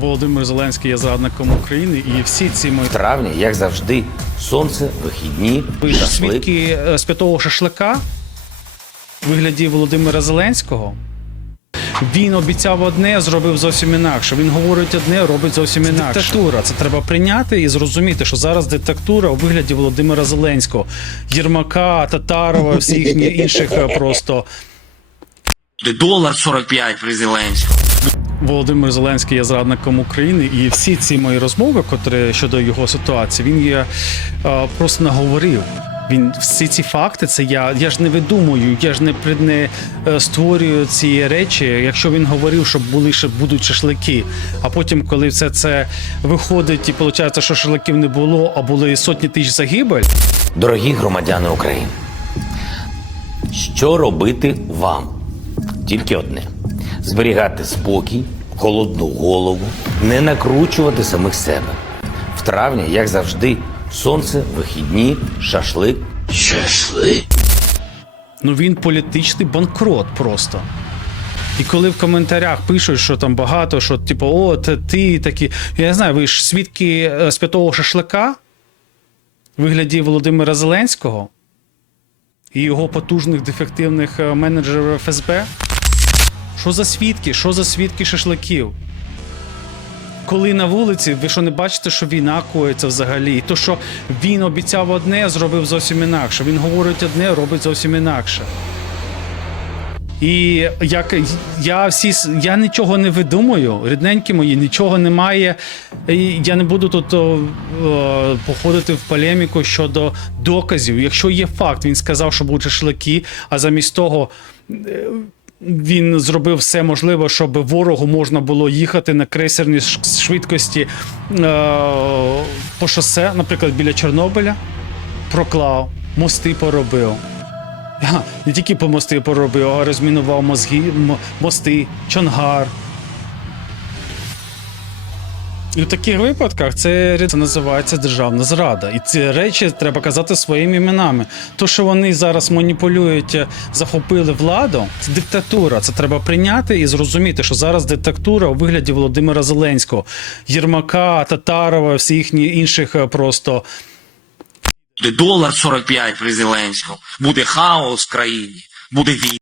Володимир Зеленський є зрадником України, і всі ці мої травні, як завжди, сонце, вихідні, ви ж свідки е, святого шашлика у вигляді Володимира Зеленського. Він обіцяв одне, зробив зовсім інакше. Він говорить одне, робить зовсім інакше. Диктатура. Це треба прийняти і зрозуміти, що зараз диктатура у вигляді Володимира Зеленського, Єрмака, Татарова, всіх інших е, просто Долар 45 при Зеленському. Володимир Зеленський є зрадником України, і всі ці мої розмови, котрі щодо його ситуації, він є е, просто наговорив. Він всі ці факти, це я. Я ж не видумую, я ж не не е, створюю ці речі. Якщо він говорив, що були ще будуть шашлики, а потім, коли все це виходить, і виходить, що шашликів не було, а були сотні тисяч загибель. Дорогі громадяни України, що робити вам? Тільки одне: зберігати спокій, холодну голову, не накручувати самих себе. В травні, як завжди, сонце, вихідні, шашлик. Шашлик. Ну він політичний банкрот просто. І коли в коментарях пишуть, що там багато, що типу, о, це ти такі. Я не знаю, ви ж свідки е, святого шашлика в вигляді Володимира Зеленського і його потужних дефективних е, менеджерів ФСБ. Що за свідки? Що за свідки шашликів? Коли на вулиці, ви що не бачите, що війна коїться взагалі? І то, що він обіцяв одне, зробив зовсім інакше. Він говорить одне, робить зовсім інакше. І як я всі я нічого не видумую, рідненькі мої, нічого немає. Я не буду тут о, о, походити в полеміку щодо доказів. Якщо є факт, він сказав, що будуть шашлики, а замість того. Він зробив все можливе, щоб ворогу можна було їхати на крейсерній швидкості е, по шосе, наприклад, біля Чорнобиля. Проклав, мости поробив. Не тільки по мости поробив, а розмінував мозги, мости, чонгар. І в таких випадках це, називається державна зрада. І ці речі треба казати своїми іменами. То, що вони зараз маніпулюють, е, захопили владу, це диктатура. Це треба прийняти і зрозуміти, що зараз диктатура у вигляді Володимира Зеленського, Єрмака, Татарова, всіх ні- інших е, просто Долар 45 при Зеленському. Буде хаос в країні. Буде війна.